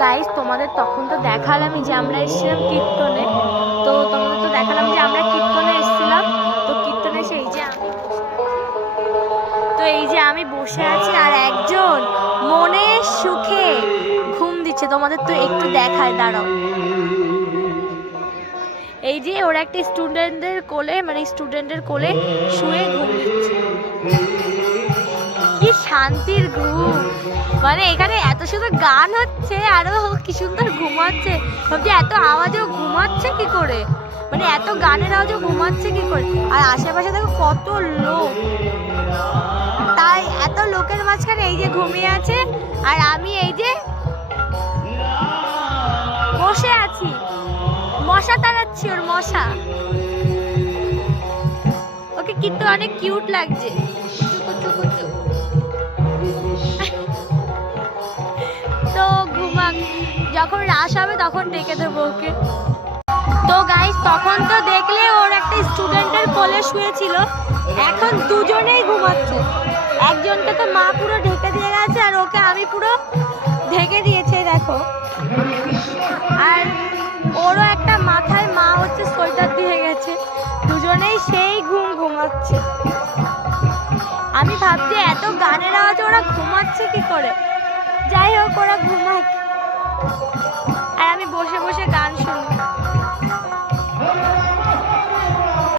Guys তোমাদের তখন তো দেখালামই যে আমরা এসেছিলাম কীর্তনে, তো তোমাদের তো দেখালাম যে আমরা কীর্তনে এসেছিলাম। তো কীর্তনে এসে এই যে আমি বসে আছি আর একজন মনের সুখে ঘুম দিচ্ছে। তোমাদের তো একটু দেখায়, দাঁড়াও। এই যে ওরা একটা স্টুডেন্টের কোলে শুয়ে ঘুম দিচ্ছে। কি শান্তির ঘুম, মানে এখানে এত সুন্দর গান হচ্ছে আরো কি সুন্দর ঘুমাচ্ছে। ভাবছি এত আওয়াজেও ঘুমাচ্ছে কি করে, মানে এত গানের আওয়াজও ঘুমাচ্ছে কি করে। আর আশেপাশে দেখো কত লোক, তাই এত লোকের মাঝখানে এই যে ঘুমিয়ে আছে আর আমি এই যে বসে আছি, মশা তাড়াচ্ছি, ওর মশা। ওকে কিন্তু অনেক কিউট লাগছে। তো ঘুমাক, যখন রাস হবে তখন ডেকে দেবো ওকে। তো গাইস তখন তো দেখলে ওর একটা স্টুডেন্টের কোলে শুয়েছিল, এখন দুজনেই ঘুমাচ্ছে। একজনকে তো মা পুরো ঢেকে দিয়ে গেছে আর ওকে আমি পুরো ঢেকে দিয়েছে, দেখো। আর ওরও একটা মাথায় মা হচ্ছে সোয়েটার দিয়ে গেছে, দুজনেই সেই ঘুমাচ্ছে। আমি ভাবছি এত গানের আওয়াজে ওরা ঘুমাচ্ছে কি করে। যাই হোক, ওরা ঘুমাক আর আমি বসে বসে